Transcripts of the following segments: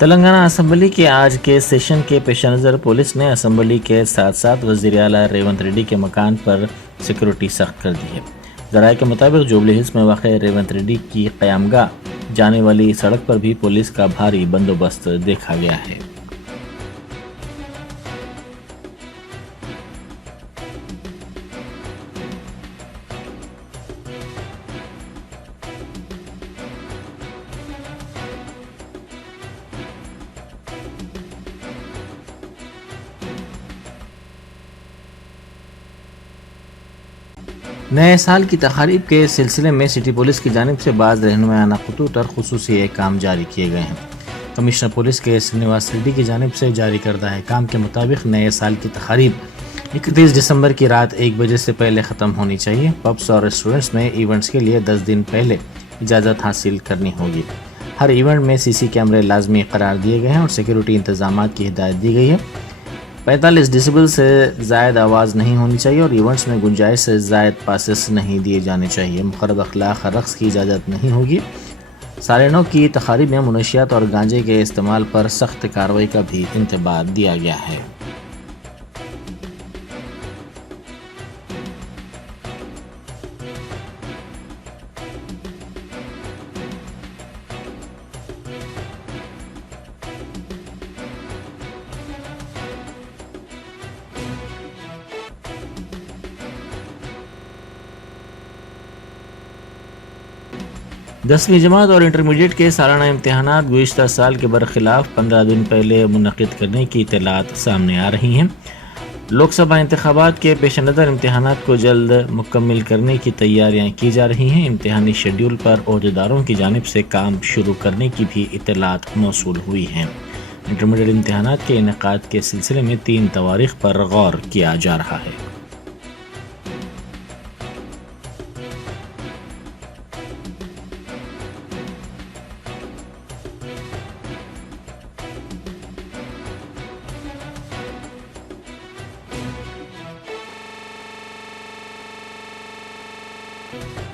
Telangana assembly के आज के सेशन के पेश नज़र पुलिस ने असेंबली के साथ साथ वज़ीर आला रेवंत रेड्डी के मकान पर सिक्योरिटी सख्त कर दी है। ज़राए के मुताबिक जुबली हिल्स में वाक़ रेवंत रेड्डी की क़यामगाह जाने वाली सड़क पर भी पुलिस का भारी बंदोबस्त देखा गया है। नए साल की तक़रीब के सिलसिले में सिटी पुलिस की जानिब से बाज़ रहनुमायाना खतूत और खुसूसी अहकाम जारी किए गए हैं। कमिश्नर पुलिस के श्रीनिवास रेड्डी की जानिब से जारी करदा अहकाम के मुताबिक नए साल की तक़रीब 31 दिसंबर की रात 1 बजे से पहले ख़त्म होनी चाहिए। पब्स और रेस्टोरेंट्स में इवेंट्स के लिए 10 दिन पहले इजाज़त हासिल करनी होगी। हर इवेंट में CC कैमरे लाजमी करार दिए गए हैं और सिक्योरिटी इंतजाम की हिदायत दी गई है। 45 डेसिबल से ज़ायद आवाज़ नहीं होनी चाहिए और इवेंट्स में गुंजाइश से ज़ायद पासेस नहीं दिए जाने चाहिए। मुखर्रब अखलाक रक़्स की इजाज़त नहीं होगी। सालानों की तक़रीब में मुनशियात और गांजे के इस्तेमाल पर सख्त कार्रवाई का भी इंतबाह दिया गया है। दसवीं जमात और इंटरमीडिएट के सालाना इम्तहानात गुज़िश्ता साल के बरखिलाफ 15 दिन पहले मुनक़िद करने की इत्तलात सामने आ रही हैं। लोकसभा इंतखाबात के पेश नज़र इम्तहानात को जल्द मुकम्मल करने की तैयारियां की जा रही हैं। इम्तहानी शेड्यूल पर ओहदेदारों की जानिब से काम शुरू करने की भी इत्तलात मौसूल हुई हैं। इंटरमीडिएट इम्तहानात के इनेकाद के सिलसिले में 3 तवारीख़ पर गौर किया जा रहा है।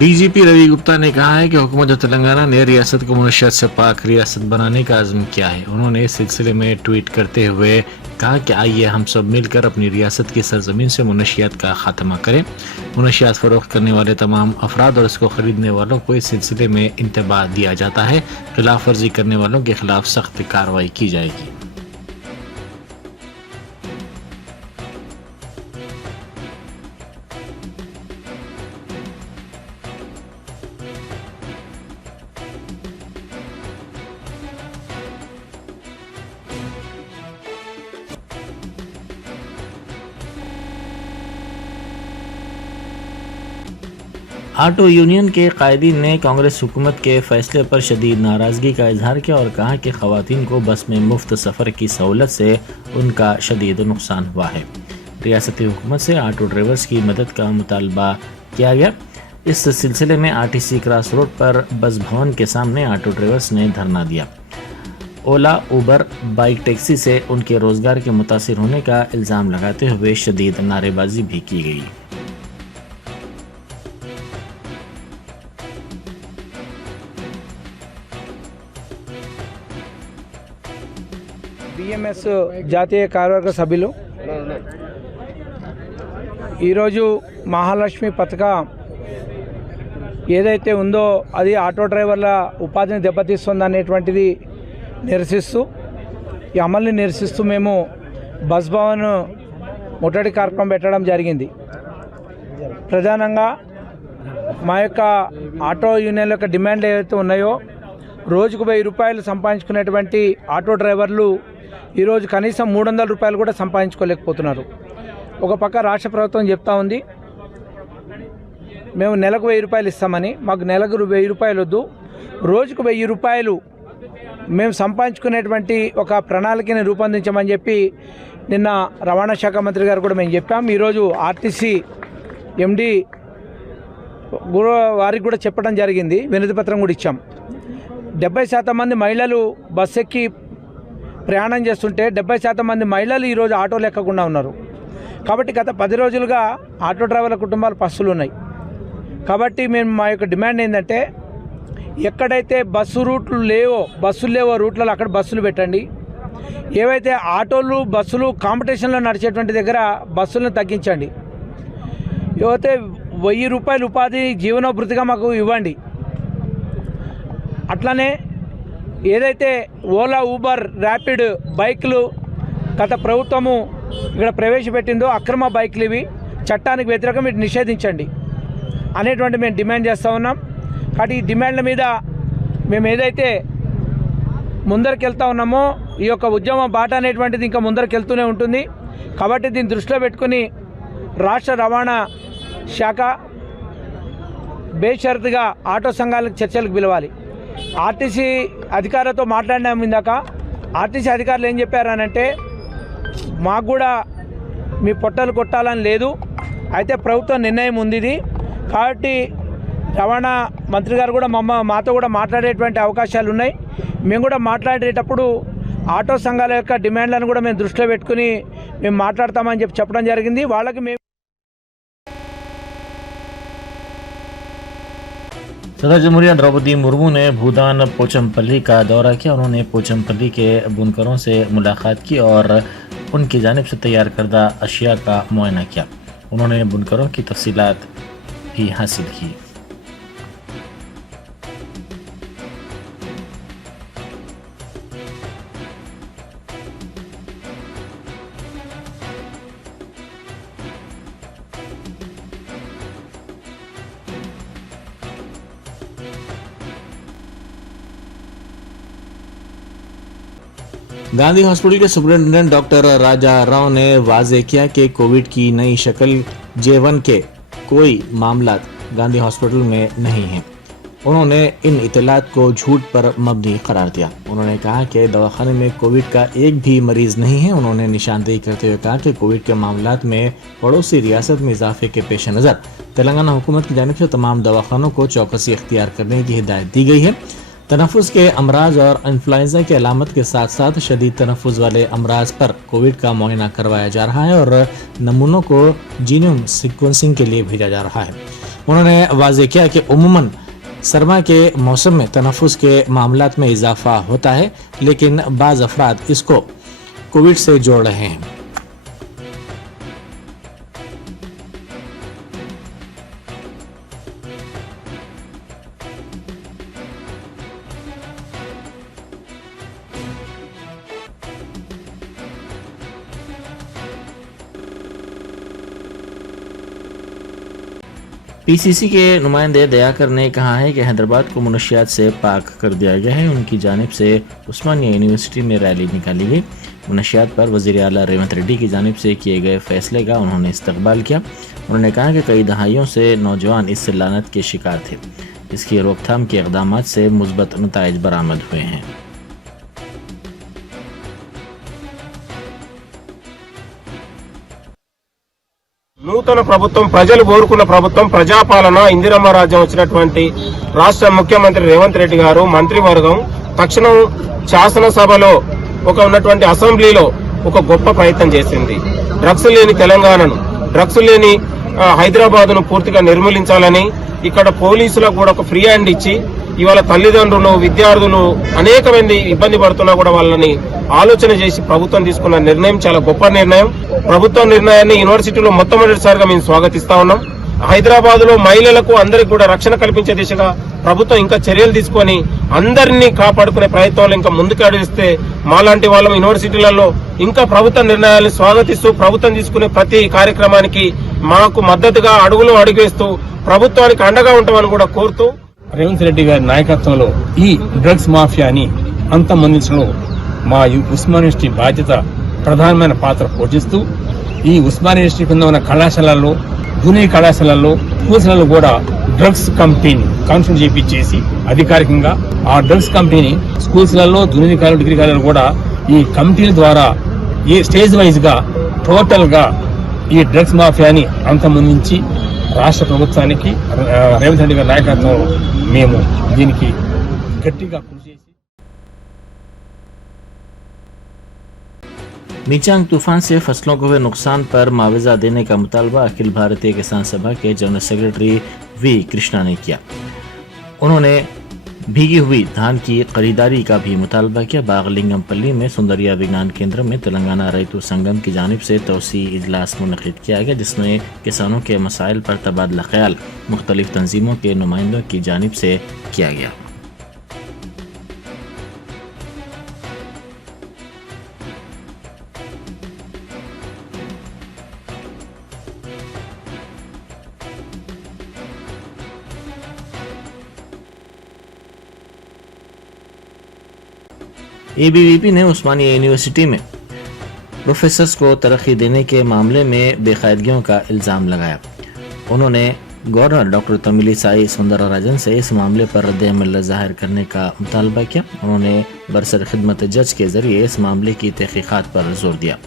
DGP रवि गुप्ता ने कहा है कि हुकूमत तेलंगाना ने रियासत को मुनशियात से पाक रियासत बनाने का अज़्म किया है। उन्होंने इस सिलसिले में ट्वीट करते हुए कहा कि आइए हम सब मिलकर अपनी रियासत की सरजमीन से मुनशियात का खात्मा करें। मुनशियात फ़रोख्त करने वाले तमाम अफराद और इसको ख़रीदने वालों को इस सिलसिले में इंतबाह दिया जाता है। खिलाफ वर्जी करने वालों के खिलाफ सख्त कार्रवाई की जाएगी। ऑटो यूनियन के कायदीन ने कांग्रेस हुकूमत के फैसले पर शदीद नाराज़गी का इजहार किया और कहा कि ख़वातीन को बस में मुफ्त सफ़र की सहूलत से उनका शदीद नुकसान हुआ है। रियासती हुकूमत से ऑटो ड्राइवर्स की मदद का मुतालबा किया गया। इस सिलसिले में RTC क्रॉस रोड पर बस भवन के सामने ऑटो ड्राइवर्स ने धरना दिया। ओला, उबर, बाइक टैक्सी से उनके रोज़गार के मुतासिर होने का इल्ज़ाम लगाते हुए शदीद नारेबाजी भी की गई। BMS జాతీయ కార్యవర్గ సభ్యులు ఈరోజు మహాలక్ష్మి పథకం ఏదైతే ఉందో అది ఆటో డ్రైవర్ల ఉపాధిని దెబ్బతీస్తుంది అనేటువంటిది నిరసిస్తూ ఈ అమలుని నిరసిస్తూ మేము బస్ భవన్ ముట్టడి కార్యక్రమం పెట్టడం జరిగింది। ప్రధానంగా మా యొక్క ఆటో యూనియన్ల యొక్క డిమాండ్లు ఏవైతే ఉన్నాయో రోజుకు 1000 రూపాయలు సంపాదించుకునేటువంటి ఆటో డ్రైవర్లు ఈరోజు కనీసం 300 రూపాయలు కూడా సంపాదించుకోలేకపోతున్నారు। ఒక పక్క రాష్ట్ర ప్రభుత్వం చెప్తా ఉంది మేము నెలకు 1000 రూపాయలు ఇస్తామని, మాకు నెలకు 1000 రూపాయలు వద్దు, రోజుకు 1000 రూపాయలు మేము సంపాదించుకునేటువంటి ఒక ప్రణాళికని రూపొందించమని చెప్పి నిన్న రవాణా శాఖ మంత్రి గారు కూడా మేము చెప్పాం। ఈరోజు RTC MD వారికి కూడా చెప్పడం జరిగింది, వినతి పత్రం కూడా ఇచ్చాం। 70% మంది మహిళలు బస్ ఎక్కి ప్రయాణం చేస్తుంటే 70% మంది మహిళలు ఈరోజు ఆటోలు ఎక్కకుండా ఉన్నారు। కాబట్టి గత 10 రోజులుగా ఆటో డ్రైవర్ల కుటుంబాలు పస్తులు ఉన్నాయి। కాబట్టి మేము మా యొక్క డిమాండ్ ఏంటంటే ఎక్కడైతే బస్సులు లేవో రూట్లలో అక్కడ బస్సులు పెట్టండి. ఏవైతే ఆటోలు బస్సులు కాంపిటీషన్లో నడిచేటువంటి దగ్గర బస్సులను తగ్గించండి. ఏవైతే 1000 రూపాయలు ఉపాధి జీవనోభృతిగా మాకు ఇవ్వండి. అట్లానే ఏదైతే ఓలా ఊబర్ ర్యాపిడ్ బైకులు గత ప్రభుత్వము ఇక్కడ ప్రవేశపెట్టిందో అక్రమ బైకులు ఇవి చట్టానికి వ్యతిరేకంగా వీటిని నిషేధించండి అనేటువంటి మేము డిమాండ్ చేస్తూ ఉన్నాం. కాబట్టి ఈ డిమాండ్ల మీద మేము ఏదైతే ముందరికి ఉన్నామో ఈ యొక్క ఉద్యమ బాట అనేటువంటిది ఇంకా ముందరికి వెళ్తూనే ఉంటుంది. కాబట్టి దీన్ని దృష్టిలో పెట్టుకుని రాష్ట్ర రవాణా శాఖ బేషరతుగా ఆటో సంఘాలకు చర్చలకు పిలవాలి. ఆర్టీసీ అధికారులతో మాట్లాడినాము ఇందాక. ఆర్టీసీ అధికారులు ఏం చెప్పారనంటే మాకు కూడా మీ పొట్టలు కొట్టాలని లేదు, అయితే ప్రభుత్వ నిర్ణయం ఉంది ఇది. కాబట్టి రవాణా మంత్రి గారు కూడా మాతో కూడా మాట్లాడేటువంటి అవకాశాలు ఉన్నాయి. మేము కూడా మాట్లాడేటప్పుడు ఆటో సంఘాల యొక్క డిమాండ్లను కూడా మేము దృష్టిలో పెట్టుకుని మేము మాట్లాడతామని చెప్పడం జరిగింది. వాళ్ళకి మేము सदर जमहूरिया द्रौपदी मुर्मू ने भूदान पोचमपल्ली का दौरा किया। उन्होंने पोचमपल्ली के बुनकरों से मुलाकात की और उनकी जानिब से तैयार करदा अशिया का मुआयना किया। उन्होंने बुनकरों की तफसीलात भी हासिल की। गांधी हॉस्पिटल के सुपरिटेंडेंट डॉक्टर राजा राव ने वाजे किया कि कोविड की नई शक्ल J1 के कोई मामला गांधी हॉस्पिटल में नहीं है। उन्होंने इन इतलात को झूठ पर मबनी करार दिया। उन्होंने कहा कि दवाखाने में कोविड का एक भी मरीज नहीं है। उन्होंने निशानदेही करते हुए कहा कि कोविड के मामलात में पड़ोसी रियासत में इजाफे के पेश नज़र तेलंगाना हुकूमत की जानिब से तमाम दवाखानों को चौकसी इख्तियार करने की हिदायत दी गई है। तनफ़ुज़ के अमराज और इन्फ्लुएंजा की अलामत के साथ साथ शदीद तनफ़ुज़ वाले अमराज पर कोविड का मुआयना करवाया जा रहा है और नमूनों को जीनोम सीक्वेंसिंग के लिए भेजा जा रहा है। उन्होंने वाज़ेह किया कि उमूमन सरमा के मौसम में तनफ़ुज़ के मामलात में इजाफा होता है, लेकिन बाज़ अफराद इसको कोविड से जोड़ रहे हैं। पीसीसी के नुमाइंदे दयाकर ने कहा है कि हैदराबाद को मुनशियात से पाक कर दिया गया है। उनकी जानिब से उस्मानिया यूनिवर्सिटी में रैली निकाली गई। मुनशियात पर वज़ीर आला रेवंत रेड्डी की जानिब से किए गए फैसले का उन्होंने इस्तकबाल किया। उन्होंने कहा कि कई दहाइयों से नौजवान इस लानत के शिकार थे। इसकी रोकथाम के इक़दामात से मुस्बत नताइज बरामद हुए हैं। నూతన ప్రభుత్వం ప్రజలు కోరుకున్న ప్రభుత్వం ప్రజాపాలన ఇందిరమ్మ రాజ్యం వచ్చినటువంటి రాష్ట్ర ముఖ్యమంత్రి రేవంత్ రెడ్డి గారు మంత్రివర్గం తక్షణం శాసనసభలో ఉన్నటువంటి అసెంబ్లీలో ఒక గొప్ప ప్రయత్నం చేసింది. డ్రగ్స్ లేని తెలంగాణను, డ్రగ్స్ లేని హైదరాబాద్ను పూర్తిగా నిర్మూలించాలని ఇక్కడ పోలీసులకు కూడా ఒక ఫ్రీ హ్యాండ్ ఇచ్చి ఇవాళ తల్లిదండ్రులు విద్యార్థులు అనేక మంది ఇబ్బంది పడుతున్నా కూడా వాళ్ళని ఆలోచన చేసి ప్రభుత్వం తీసుకున్న నిర్ణయం చాలా గొప్ప నిర్ణయం. ప్రభుత్వ నిర్ణయాన్ని యూనివర్సిటీలో మొట్టమొదటిసారిగా మేము స్వాగతిస్తా ఉన్నాం. హైదరాబాద్ లో మహిళలకు అందరికి కూడా రక్షణ కల్పించే దిశగా ప్రభుత్వం ఇంకా చర్యలు తీసుకొని అందరినీ కాపాడుకునే ప్రయత్నంలో ఇంకా ముందుకు అడిగిస్తే మాలాంటి వాళ్ళం యూనివర్సిటీలలో ఇంకా ప్రభుత్వ నిర్ణయాలను స్వాగతిస్తూ ప్రభుత్వం తీసుకునే ప్రతి కార్యక్రమానికి మాకు మద్దతుగా అడుగులు అడుగేస్తూ ప్రభుత్వానికి అండగా ఉంటామని కూడా కోరుతూ రేవంత్ రెడ్డి గారి నాయకత్వంలో ఈ డ్రగ్స్ మాఫియాని అంతమొందించడంలో మా ఉస్మానియా యూనివర్సిటీ బాధ్యత ప్రధానమైన పాత్ర పోషిస్తూ ఈ ఉస్మానియా యూనివర్సిటీ కింద ఉన్న కళాశాలల్లో జూనియర్ కళాశాలల్లో స్కూల్స్లలో కూడా డ్రగ్స్ కంపెనీని కాన్ఫరెన్స్ చేయించేసి అధికారికంగా ఆ డ్రగ్స్ కంపెనీని స్కూల్స్లలో జూనియర్ కాలేజ్ డిగ్రీ కాలేజీలో కూడా ఈ కమిటీల ద్వారా ఈ స్టేజ్ వైజ్ గా టోటల్ గా ఈ డ్రగ్స్ మాఫియాని అంతమొందించి రాష్ట్ర ప్రభుత్వానికి రేవంత్ రెడ్డి గారి నాయకత్వంలో మేము దీనికి గట్టిగా కృషి చేసి मीचांग तूफान से फसलों को हुए नुकसान पर मुआवजा देने का मुतालबा अखिल भारतीय किसान सभा के जनरल सेक्रेटरी वी कृष्णा ने किया। उन्होंने भीगी हुई धान की खरीदारी का भी मुतालबा किया। बागलिंगमपल्ली में सुंदरिया विज्ञान केंद्र में तेलंगाना रैतु संगम की जानिब से तौसी इजलास मुनक़िद किया गया, जिसमें किसानों के मसाइल पर तबादला ख्याल मुख्तलिफ तंजीमों के नुमाइंदों की जानिब से किया गया। ABVP ने उस्मानिया यूनिवर्सिटी में प्रोफेसर्स को तरक्की देने के मामले में बेकायदगियों का इल्ज़ाम लगाया। उन्होंने गवर्नर डॉक्टर तमिलिसाई सुंदरराजन से इस मामले पर रद्द-ए-अमल ज़ाहिर करने का मुतालबा किया। उन्होंने बरसर खिदमत जज के ज़रिए इस मामले की तहक़ीक़ात पर जोर दिया।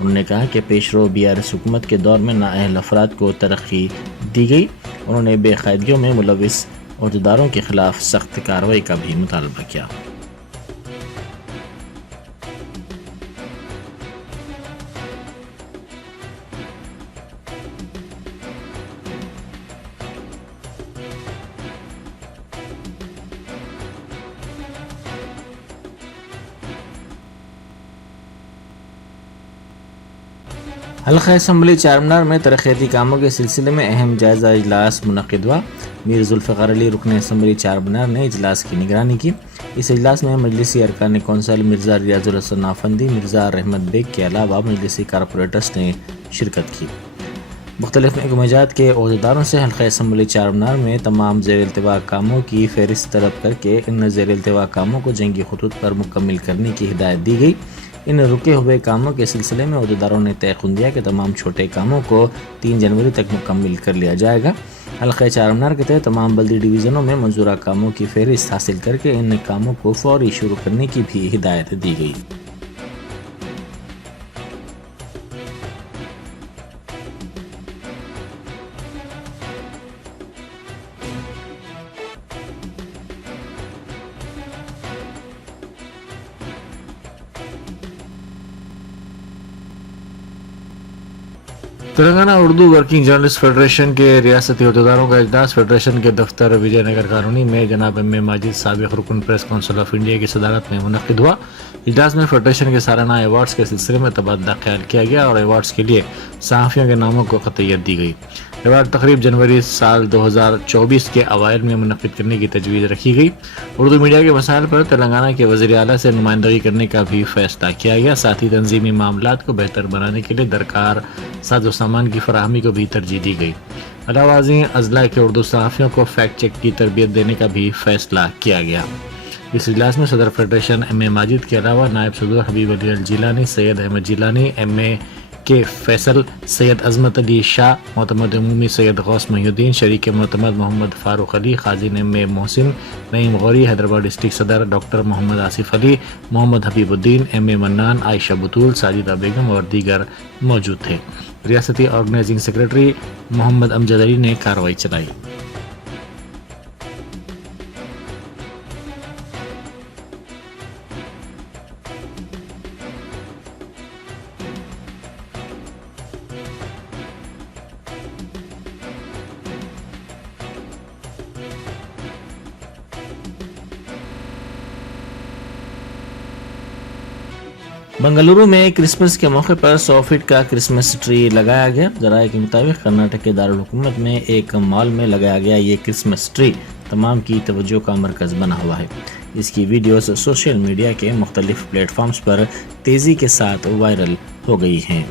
उन्होंने कहा कि पेशरो BRS हुकूमत के दौर में नाअहल अफराद को तरक्की दी गई। उन्होंने बेकायदगियों में मुलविस अहदेदारों के खिलाफ सख्त कार्रवाई का भी मुतालबा किया। हल्का असम्बली चारमीनार में तरक्याती कामों के सिलसिले में अहम जायजा इजलास मुनक़िद हुआ। मीर जुल्फ़िकार अली रुकन असम्बली चारमीनार ने इजलास की निगरानी की। इस इजलास में मजलिसी अरकान कौंसल मिर्ज़ा रियाजुल हसन आफंदी, मिर्ज़ा रहमत बेग के अलावा मजलिसी कारपोरेटर्स ने शिरकत की। मुख्तलिफ महकमात के अहदेदारों से हल्का असम्बली चारमीनार में तमाम ज़ेर इल्तिवा कामों की फ़हरिस्त तलब करके इन ज़ेर इल्तिवा कामों को जंगी खतूत पर मुकम्मिल करने की हिदायत दी गई। इन रुके हुए कामों के सिलसिले में अहदेदारों ने तयक़ुन दिया कि तमाम छोटे कामों को 3 जनवरी तक मुकम्मिल कर लिया जाएगा। हल्का चारमीनार के तहत तमाम बल्दी डिवीज़नों में मंजूरा कामों की फ़हरिस्त हासिल करके इन कामों को फ़ौरी शुरू करने की भी हिदायत दी गई। Telangana Urdu working journalist federation के रियासती अहदेदारों का इजलास फेडरेशन के दफ्तर विजयनगर कॉलोनी में जनाब M.A. माजिद साबिक़ रुकन प्रेस काउंसिल ऑफ इंडिया की सदारत में मुनक़िद हुआ। इजलास में फेडरेशन के सालाना अवार्ड्स के सिलसिले में तबादला ख्याल किया गया और अवार्ड्स के लिए सहाफ़ियों के नामों को क़तइयत दी गई। अवार्ड तकरीब जनवरी साल 2024 के अवाइल में मुनक़िद करने की तजवीज़ रखी गई। उर्दू मीडिया के मसाइल पर तेलंगाना के वज़ीर आला से नुमाइंदगी करने का भी फैसला किया गया। साथ ही तंजीमी मामलात को बेहतर बनाने के लिए दरकार साजो सामान की फराहमी को भी तरजीह दी गई। अलावाज़ी अजला के उर्दू सहाफ़ियों को फैक्ट चेक की तरबियत देने का भी फैसला किया गया। इस इजलास में सदर फेडरेशन M.A. माजिद के अलावा नायब सदर हबीब अली अल जिलानी, सैयद अहमद जिलानी, M.A. के फैसल, सैयद अजमत अली शाह, मोतमद उमूमी सैयद गौस मोहिउद्दीन, शरीक मोतमद मोहम्मद फारूक अली, खाजिन M.A. मोहसिन, नईम गौरी, हैदराबाद डिस्ट्रिक्ट सदर डॉक्टर मोहम्मद आसिफ अली, मोहम्मद हबीबुद्दीन, M.A. मन्नान, आयशा बुतूल, साजिदा बेगम और दीगर मौजूद थे। रियासती ऑर्गेनाइजिंग सेक्रेटरी मोहम्मद अमजद अली ने कार्रवाई चलाई। बंगलुरु में क्रिसमस के मौके पर 100 फीट का क्रिसमस ट्री लगाया गया। जराये के मुताबिक कर्नाटक के दारुल हुकूमत में एक मॉल में लगाया गया ये क्रिसमस ट्री तमाम की तवज्जो का मरकज़ बना हुआ है। इसकी वीडियोस सोशल मीडिया के मुख्तलिफ प्लेटफॉर्म्स पर तेज़ी के साथ वायरल हो गई हैं।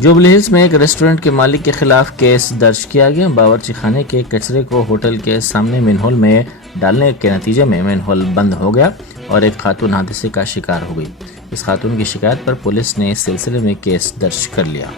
जुबली हिल्स में एक रेस्टोरेंट के मालिक के खिलाफ केस दर्ज किया गया। बावर्ची खाने के कचरे को होटल के सामने मैनहोल में डालने के नतीजे में मैनहोल बंद हो गया और एक खातून हादसे का शिकार हो गई। इस खातून की शिकायत पर पुलिस ने इस सिलसिले में केस दर्ज कर लिया।